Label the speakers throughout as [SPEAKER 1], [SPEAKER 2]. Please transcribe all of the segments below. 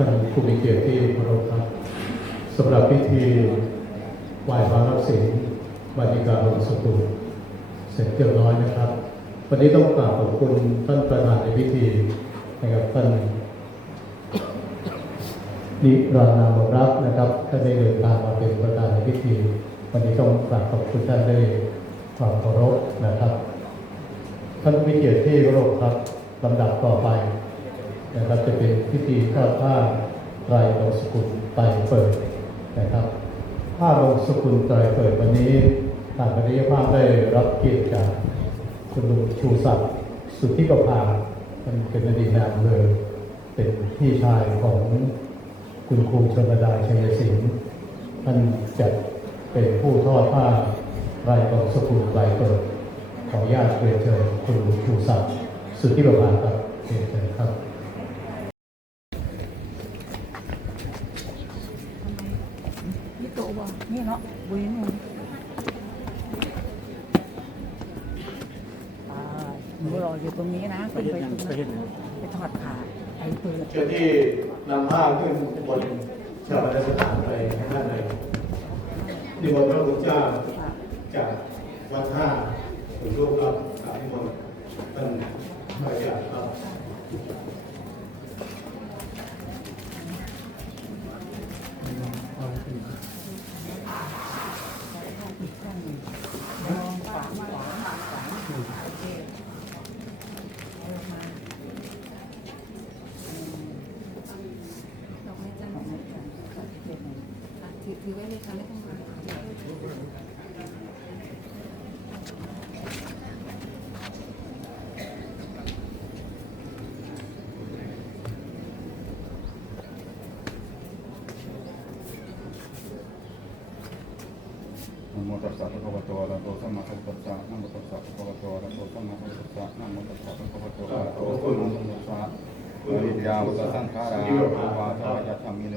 [SPEAKER 1] ท่านผู้มีเกียรติที่เคารพครับสำหรับพิธีไหว้พระรับศีลบรรยากาศลงสกุลเสร็จเรียบร้อยนะครับ วันนี้ต้องกราบขอบคุณท่านประธานในพิธีนะครับท่านนิรันดร์นามรักนะครับท่านได้เดินทางมาเป็นประธานในพิธี วันนี้ต้องกราบขอบคุณท่านด้วยความเคารพนะครับ ท่านผู้มีเกียรติที่เคารพครับลำดับต่อไป นะครับจะเป็นพิธีทอดผ้าไตรลงสกุลไตรเปิดนะครับผ้าลงสกุลไตรเปิดวันนี้ทางคณะภาพได้รับเกียรติจากคุณลุงชูศักดิ์สุทธิประภาท่านเป็นอดีตนายอำเภอเป็นพี่ชายของคุณครูชนระดาชัยศิลป์ท่านจะเป็นผู้ทอดผ้าไตรลงสกุลไตรเปิดขออนุญาตเรียนเชิญคุณชูศักดิ์สุทธิประภาครับเรียนเชิญครับ
[SPEAKER 2] รออยู่ตรงนี้นะขึ้นไปตรงนั้นไปทอดขาไปเปิด
[SPEAKER 1] เชิญที่นำผ้าขึ้นบนชาปนสถานไปด้านในนิมนต์พระพุทธเจ้าจากวัดท่าถึงรูปรับกราบนิมนต์ท่านพระยาครับ
[SPEAKER 2] อีกข้างหนึ่งมองขวาขวาขวาโอเคเอาลงมาอืม
[SPEAKER 3] ดอกไม้จันทร์
[SPEAKER 2] เอาไว้ก่อนเอาไว้ก่อน
[SPEAKER 3] อะถือถือไว้เลยค่ะไม่ต้องมา
[SPEAKER 4] นะโมตั สสะภะคะวะโตอะระหะโตสัมมาสัมพุทธัสสะนะโมตัสสะภะคะวะโตอะระหะโตสัมมาสัมพุทธัสสะนะโมตัสสะภะคะวะโตอะระหะโตสัมมาสัมพุทธัสสะอริยาวุตสังขาราภูวาทวายธรรมิโน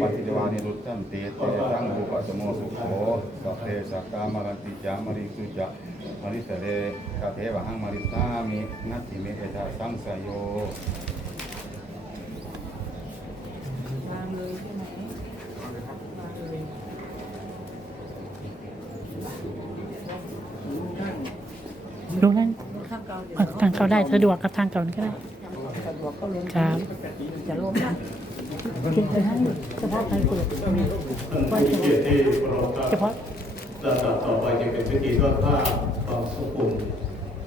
[SPEAKER 4] ปัจจิวานิรุตตันเตเตสังภูปะสโมสุโขสัพเพสักกามรันติจามริสุจมริสเรกะเทวหังมริสามินัตถิเมเอตาสังสยโยวา
[SPEAKER 2] งเลยใช่ไหมวางเลย
[SPEAKER 5] ดูนั่น
[SPEAKER 2] ข้างเก่าเดี๋ยว
[SPEAKER 5] ทางเขาได้สะดวกกับทางเก่าก็ได้
[SPEAKER 2] สะดวกก็ลง
[SPEAKER 5] ครับ
[SPEAKER 2] จะลงนะเก็บไปให้เฉพาะใครเปิด
[SPEAKER 1] ท่านผู้มีเกียรติที่เคารพครับ
[SPEAKER 5] เฉพาะ
[SPEAKER 1] ลำดับต่อไปจะเป็นพิธีทอดผ้าบางสกุล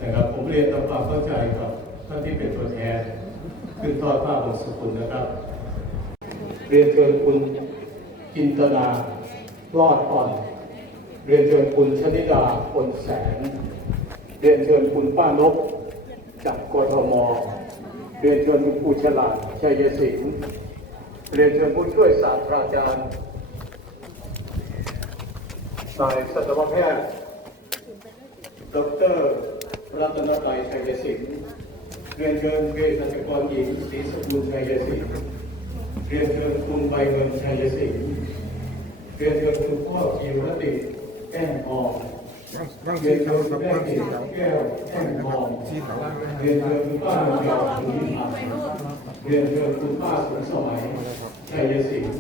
[SPEAKER 1] นะครับ ผมเรียนทำความเข้าใจกับท่านที่เป็นตัวแทนขึ้นทอดผ้าบางสกุลนะครับ เรียนเชิญคุณจินตนารอดอ่อน เรียนเชิญคุณชนิดาคนแสน เรียนเชิญคุณป้านกจากกทมเรียนเชิญคุณปูฉลาดชัยศิลป์เรียนเชิญผู้ช่วยศาสตราจารย์นายสัตวแพทย์ดรรัตนไตรชัยศิลป์เรียนเชิญเภสัชกรหญิงศรีสกุลชัยศิลป์เรียนเชิญคุณใบเงินชัยศิลป์เรียนเชิญคุณพ่อกีรติแก้งทอง
[SPEAKER 6] ร่าง
[SPEAKER 1] เรี
[SPEAKER 6] สี
[SPEAKER 1] ยน
[SPEAKER 6] ขา
[SPEAKER 1] เชิ
[SPEAKER 6] ว
[SPEAKER 1] ญ
[SPEAKER 6] ครั
[SPEAKER 1] คุ
[SPEAKER 6] บ
[SPEAKER 1] ณแม่
[SPEAKER 6] ร่าง
[SPEAKER 1] เก
[SPEAKER 6] สี
[SPEAKER 1] ศ
[SPEAKER 6] ขาว
[SPEAKER 1] แก้วแก้งทอง
[SPEAKER 6] สีขา
[SPEAKER 1] เรียนเชิญคุณป้าเกียวสุนิพาเรียนเชิญคุณป้าสุนสมัยชัยศิลป์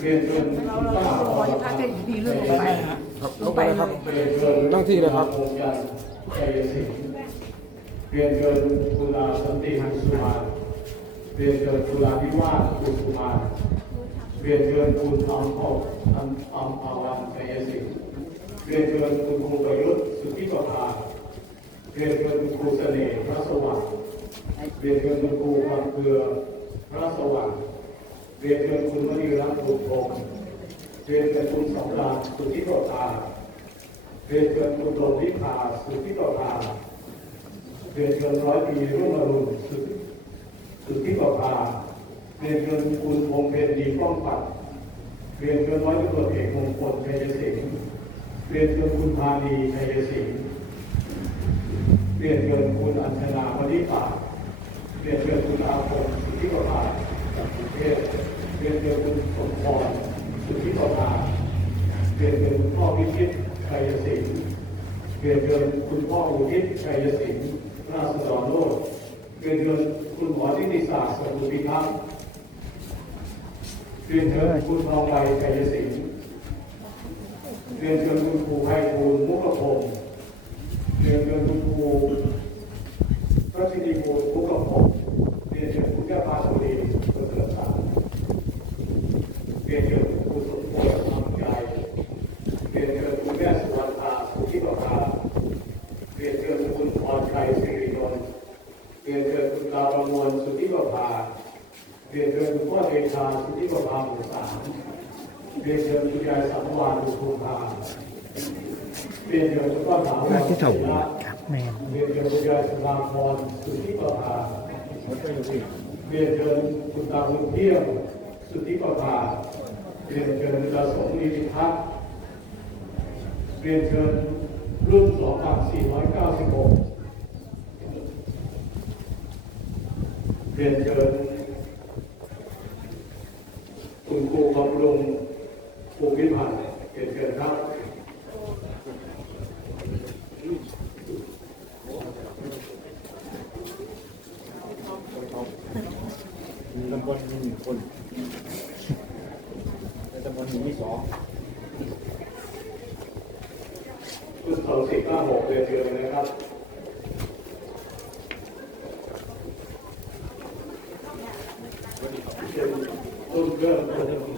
[SPEAKER 1] เรียนเชิญคุณป้า
[SPEAKER 2] ขออย่าพาแค่ดีเรื่องลงไป
[SPEAKER 6] ครับลงไปครับ
[SPEAKER 1] นั่
[SPEAKER 6] งที่เลยครับ
[SPEAKER 1] ชัยศิลป์เรียนเชิญคุณอาสันติหันสุมาเรียนเชิญคุณอาพิวาสกุณสุมาเรียนเชิญคุณอัมพอัมอัมภาวันชัยศิลป์ เรียนเชิญคุณครูประยุทธ์สุทธิประภาเรียนเชิญคุณครูเสน่ห์พระสว่างเรียนเชิญคุณครูความเกลือพระสว่างเรียนเชิญคุณมณีรัตน์บุตรพงศ์เรียนเชิญคุณสำราญสุทธิประภาเรียนเชิญคุณโดวิภาสุทธิประภาเรียนเชิญร้อยปีรุ่งอรุณสุทธิสุทธิประภาเรียนเชิญคุณพงเพนดีป้องปัดเรียนเชิญร้อยตำรวจเอกมงคลชัยศิลป์ เรียนเชิญคุณพานีชัยศิลป์เรียนเชิญคุณอัญชนาพนิปาเรียนเชิญคุณอาคมสุทธิประภาจากกรุงเทพเรียนเชิญคุณสมพรสุทธิประภาเรียนเชิญคุณพ่อพิชิตชัยศิลป์เรียนเชิญคุณพ่ออุทิศชัยศิลป์ราษฎรโลดเรียนเชิญคุณหมอทิติศาสตร์สมุทรพิทักษ์เรียนเชิญคุณทองใบชัยศิลป์ เรียนเชิญคุณครูไพบูลมุขพงศ์เรียนเชิญคุณครูพระชินีโกศมุขพงศ์เรียนเชิญคุณแก้วพาสุรีประเสริฐสารเรียนเชิญคุณครูสมพงษ์ทำใจเรียนเชิญคุณแม่สุวรรณาสุธิปภาเรียนเชิญคุณพรชัยสิรินนท์เรียนเชิญคุณดาวประมวลสุธิปภาเรียนเชิญคุณพ่อเดชาสุธิปภาหมู่สาม เรียนเชิญคุณยายสัมวานบุภูพาเรียนเชิญคุณพ่อสาววรศิระ
[SPEAKER 5] ครับแม่
[SPEAKER 1] เรียนเชิญคุณยายสุาพรสุธิประภาเรียนเชิญคุณตาบุญเที่ยงสุธิประภาเรียนเชิญคุณตาสมนิติพัฒน์เรียนเชิญรุ่น 2496 เรียนเชิญคุณครูบำรุง ภูมิพันธ์เรียนเชิญครับ
[SPEAKER 6] มีตำบลมีหนึ่งคนในตำบลมีสอง
[SPEAKER 1] รุ่สองสี่เก้าหกเรียนเชิญนะครับต้นเริ่มต้น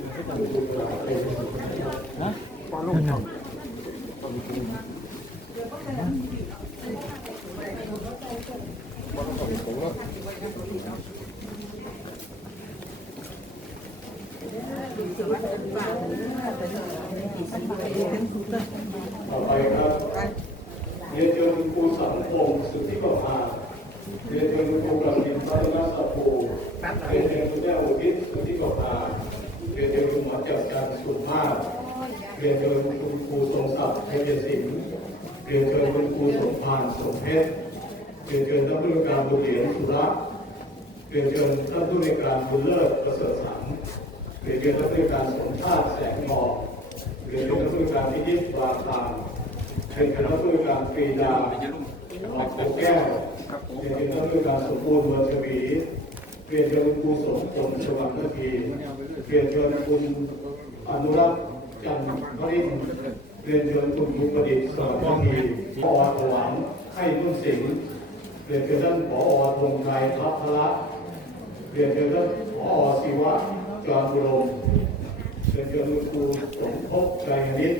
[SPEAKER 1] ต่อไปครับเรียนเชิญครูสังพงศ์สุทธิประภาเรียนเชิญครูประสิทธิ์พัฒนาสัพูเรียนเชิญคุณแม่อุทิศสุทธิประภาเรียนเชิญคุณหมอจักรจันทร์สุภาพเรียนเชิญคุณครูทรงศักดิ์เทยศิลป์เรียนเชิญคุณครูสมพานสมเพชรเรียนเชิญท่านผู้การบุญเหรียญสุรักษ์เรียนเชิญท่านผู้ในการบุญเลิศประเสริฐสัง เรียนเชิญท่านผู้ในวยการสมชาติแสงทองเรียนเชิญท่านผู้ในวยการพิจิตรวาทามเป็นคณะผู้การปรีดาออกแก้วเป็นคณะผู้การสมบูรณ์เมืองชวีเรียนเชิญครูสมพลสวัสดิ์นาทีเรียนเชิญคุณอนุรักษ์จันทร์พรินเรียนเชิญคุณบุประดิษฐ์สวัสดิ์นาทีพอถวางให้นุ่นสิงห์เรียนเชิญท่านผอธงชัยพัทละเรียนเชิญท่านผอศิวะ จอมบุรมเรียนเชิญคุณครูสมภพใจนิต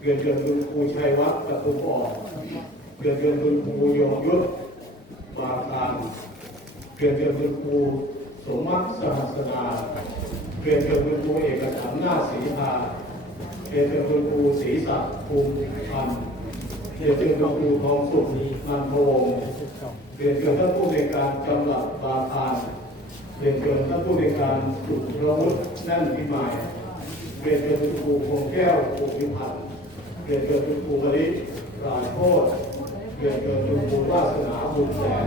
[SPEAKER 1] เรียนเชิญคุณครูชัยวัฒน์ประทุมอ่อกเรียนเชิญคุณครูยงยุทธปาการเรียนเชิญคุณครูสมมัติสหัสนาเรียนเชิญคุณครูเอกฉันท์หน้าศรีทาเรียนเชิญคุณครูศรีศักดิ์ภูมิพันธ์เรียนเชิญคุณครูทองสุขนันทวงเรียนเชิญท่านผู้ในการจังหวัดบาทาน เรียนเชิญท่านผู้ในการจุดระวุฒิแน่นพิมายเรียนเชิญคุณครูคงแก้วภูมิพันธ์เรียนเชิญคุณครูมริรายโคตรเรียนเชิญคุณครูวาสนาบุญแสน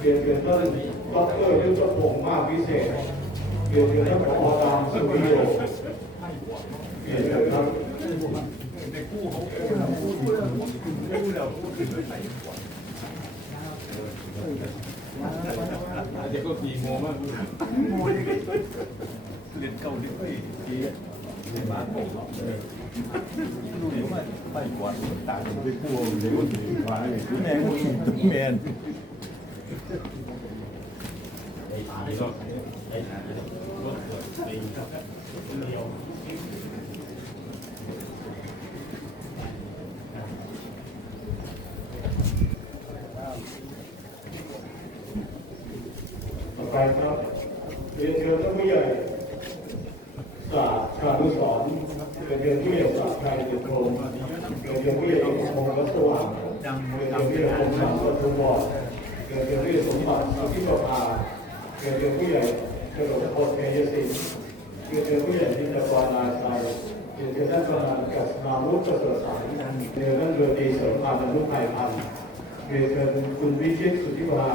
[SPEAKER 1] เรียนเชิญท่านดอกเตอรยุทธพงศ์มากพิเศษเรียนเชิญท่านผอรามสุริโยเรียนเชิญครับ
[SPEAKER 6] เดี๋ยวก็ปีโมมากเรียนเก่าเรียนปีปีเรียนบ้านผมรู้เดี๋ยวว่าไปกว่าต่างกันไปกู้เดี๋ยวก็ถึงว่าแม่งตุ้แมน
[SPEAKER 1] ต่อไป ครับเรียนเชิญท่านผู้ใหญ่ศาสตร์ชานุสรณ์เรียนเชิญผู้ใหญ่ศาสตร์ไทยเดชโทมเรียนเชิญผู้ใหญ่เอกพงศ์รัศว่างเรียนเชิญผู้ใหญ่คมสันต์ประทุมวรเรียนเชิญผู้ใหญ่สมบัติสุทธิประภาเรียนเชิญผู้ใหญ่เฉลิมพลเทยศิลป์เรียนเชิญผู้ใหญ่จิตรกรนาชัยเรียนเชิญท่านประธานกัสนาวุฒิประเสริฐสารเรียนท่านเรือตรีเสริมพันธ์อนุภัยพันธ์เรียนเชิญคุณวิชิตสุทธิภา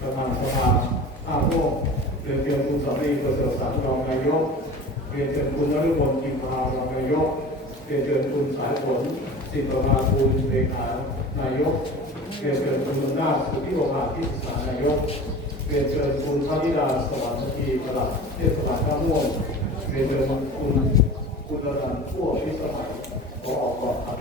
[SPEAKER 1] ประธานสภา ท่าโมกเรียนเชิญคุณสารีประเสริฐสารรองนายกเรียนเชิญคุณนฤมลกิมพารองนายกเรียนเชิญคุณสายฝนสิทธิภาคุณเลขานายกเรียนเชิญคุณอำนาสุทธิโอภาสที่ปรึกษานายกเรียนเชิญคุณพระธิดาสวรรค์ทีประหลัดเทศบาลท่าม่วงรียนเชิญคุณคุณระดับผู้อภิสมัยขอออกก่อนครับ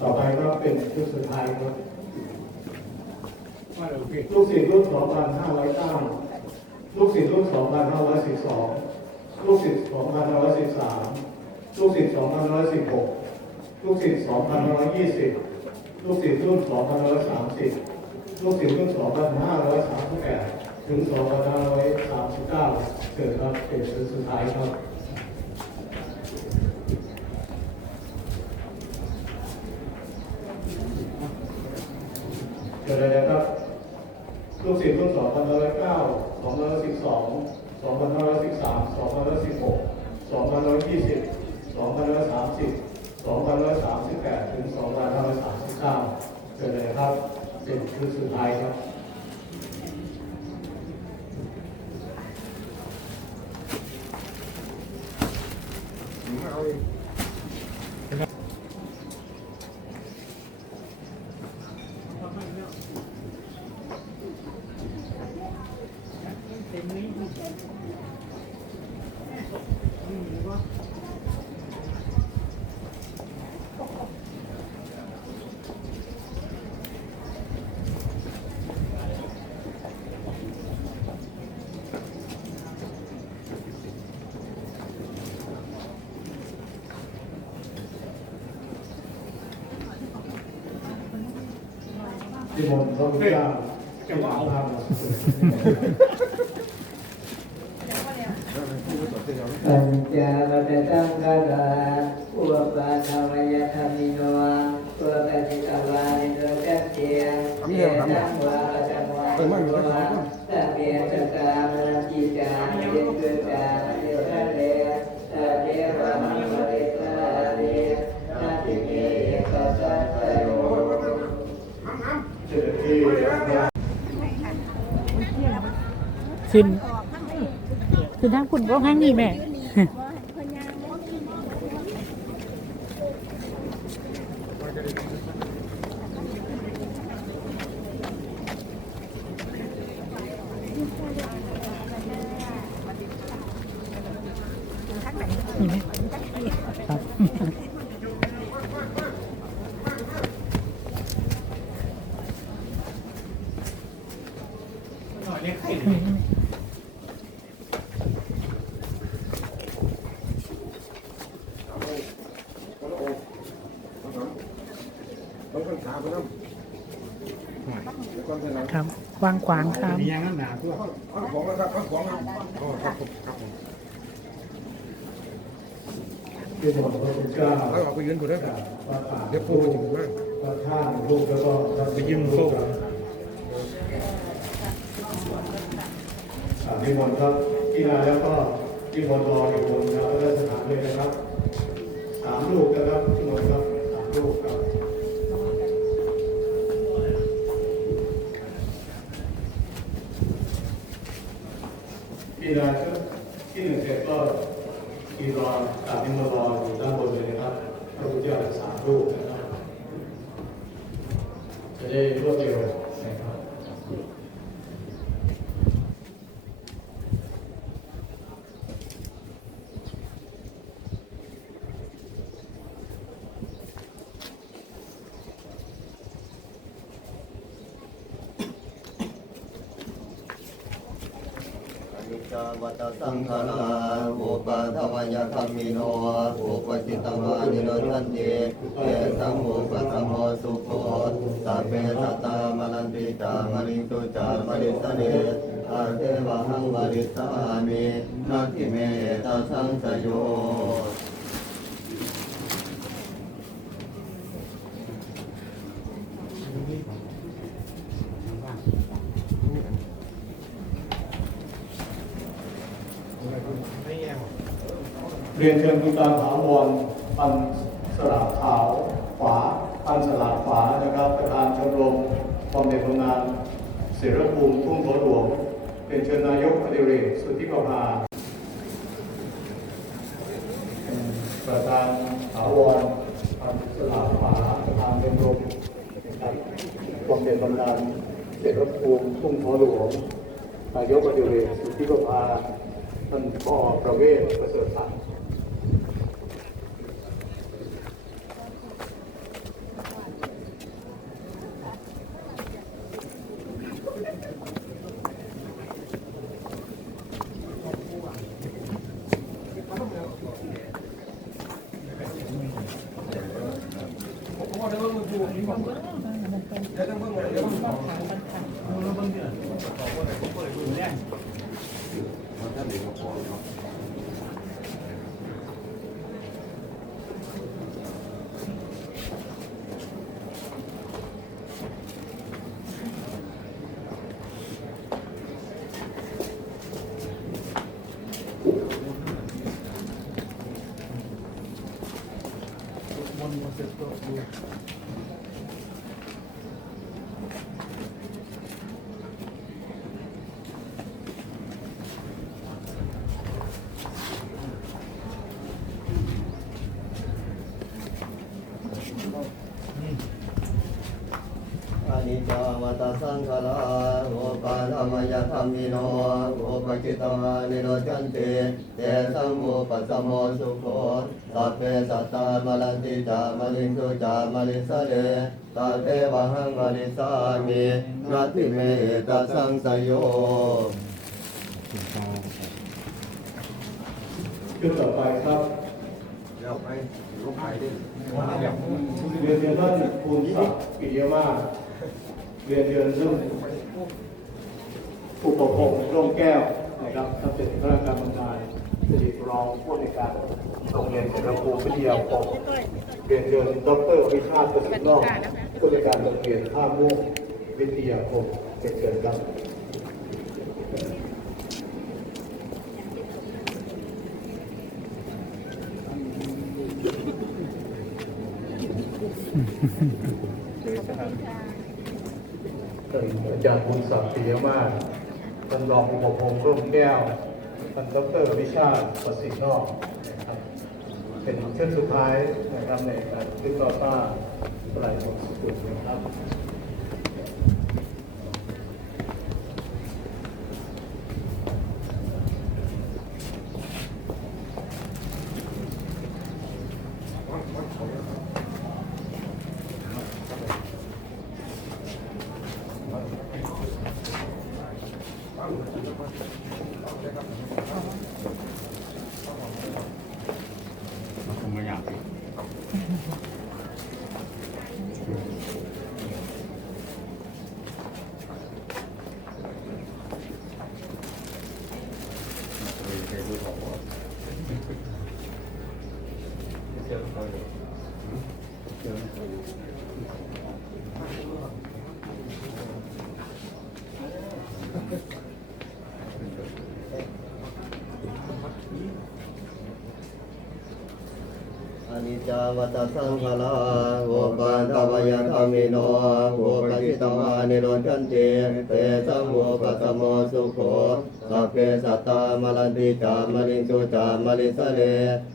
[SPEAKER 1] ต่อไปก็ เป็นชุดสุดท้ายครับลูกศิษย์รุ่น2,509ลูกศิษย์รุ่น2,512ลูกศิษย์2,513ลูกศิษย์2,516ลูกศิษย์2,520ลูกศิษย์รุ่น2,530ลูกศิษย์รุ่น2,538ถึง2,539เกิดครับเป็นชุดสุดท้ายครับ เกิดอะไรนะครับลูกศิษย์รุ่น2 5 0 9 212 2,513 2,516 2,520 2,530 2,538 ถึง 2,539เกิดอะไรครับเป็นคือสุดท้ายครับ ที่ผมต้องการจะวางภาพ
[SPEAKER 7] ปัญจวัตตังการาอุปปาทวยธรรมิโนตัวปฏิตวานิโรจัตเตียเยตังวาจังวาตัวาตะเบียตก
[SPEAKER 5] ขึ้น ขึ้นทางคุณก็ข้างนี้แม่นี่ไหมครับ ครับ วางขวางครับ
[SPEAKER 1] ที่ผมพระคุณเจ้า
[SPEAKER 8] เอาไปยืนกูได้
[SPEAKER 1] พระป่า
[SPEAKER 8] เดี๋ยวพูดไปถึงบ้าน
[SPEAKER 1] พระท่านลูกก็
[SPEAKER 8] ไปยิ้มโซ่
[SPEAKER 1] อ่านิมนต์ครับที่มาแล้วก็นิมนต์รออยู่บนพระราชฐานเลยนะครับสามลูกนะครับนิมนต์ครับสามลูกครับที่นาที่หนึ่งเสร็จก็ที่รอตามนิมนต์รออยู่ด้านบนเลยนะครับพระพุทธเจ้าสามลูกนะครับจะ ได้รวดเร็วนะครับ
[SPEAKER 9] วัตสังขาราอุปาทวยธรรมิโนอุปจิตวา จามริสเนอาเทวะหังวริสามินาทิเมตสังสโย
[SPEAKER 1] เรียนเชิญคุณตาถาวรปันสลากขาวฝาปันสลากฝานะครับประธานชมรมบำเหน็จบำนาญ เสรภูมิทุ่งหัวหลวงเป็นเชิญนายกอดิเรกสุทธิประภาประธานถาวรพันสลาฝาประธานเป็นรมครับบำเหน็จบำนาญเสรภูมิทุ่งหัวหลวงนายกอดิเรกสุทธิประภาท่านพ่อประเวศประเสริฐศัง กดิ์
[SPEAKER 9] อา นิจจาวัตสังขารโอปาธรรมยธรรมิโนโอปกิตวานิโรจันติเตสัมโมปัสสโมสุโขสัพเพสัตตามลันติจามลิงสุจามลิสะเดตัเตวะหังมลิสามินาทิเมตัสสังสยโย
[SPEAKER 1] ขึ้นต่อไปครับ
[SPEAKER 6] เดี๋ยวไปลงไปดิ
[SPEAKER 1] เรียนเรียนท่านภูมิศักดิ์ปิยมาศ เรียนเรียนเรื่องผู้ปกครองร่มแก้วนะครับท่านเป็นพนักานบำนาญอดีตรองผู้ในวยการโรงเรียนเสรภูมิวิทยาคมเรียนเรียนดรวิชาติประสิทธิ์นอกผู้ในวยการโรงเรียนท่าม่วงวิทยาคมเป็นเชิญครับ ท่านอาจารย์บุญศักดิ์ปิยมาศท่านรองอุปพงศ์ร่มแก้วท่านดรวิชาติประสิทธิ์นอกนะครับเป็นเช่นสุดท้ายนะครับในการขึ้นต่อต้านปลายหมดสุดนะครับ
[SPEAKER 9] นิจจาวัตสังขารโอปาทวยธรรมิโนโอปกิตวานิโรจันติเตสัมโมปัสสโมสุโข เพสัตตามลันติจามลิงสุจามลิสเล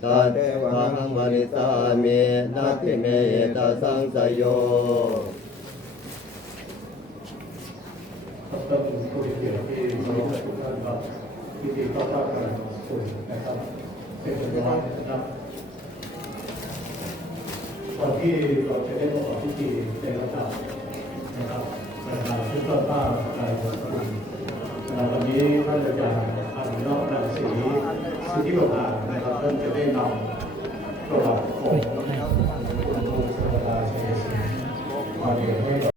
[SPEAKER 9] ตาเทวะหังมลิสามินาทิเมตสังสยโย
[SPEAKER 1] ท่านผู้เกียรติที่เคารพทุกท่านครับพิธีเข้าต้านการสุนนะครับเป็นเรียบร้อยนะครับก่อนที่เราจะได้ประกอบพิธีในระดับนะครับประธานชุดต้นต้านการสุนนะครับ วันนี้ท่านอาจารย์อานุนอกนันสีสุทธิประภานะครับท่านจะได้นำประวัติของหลวงปู่สมเด็จพระเจ้าอยู่หัวมาเรียนให้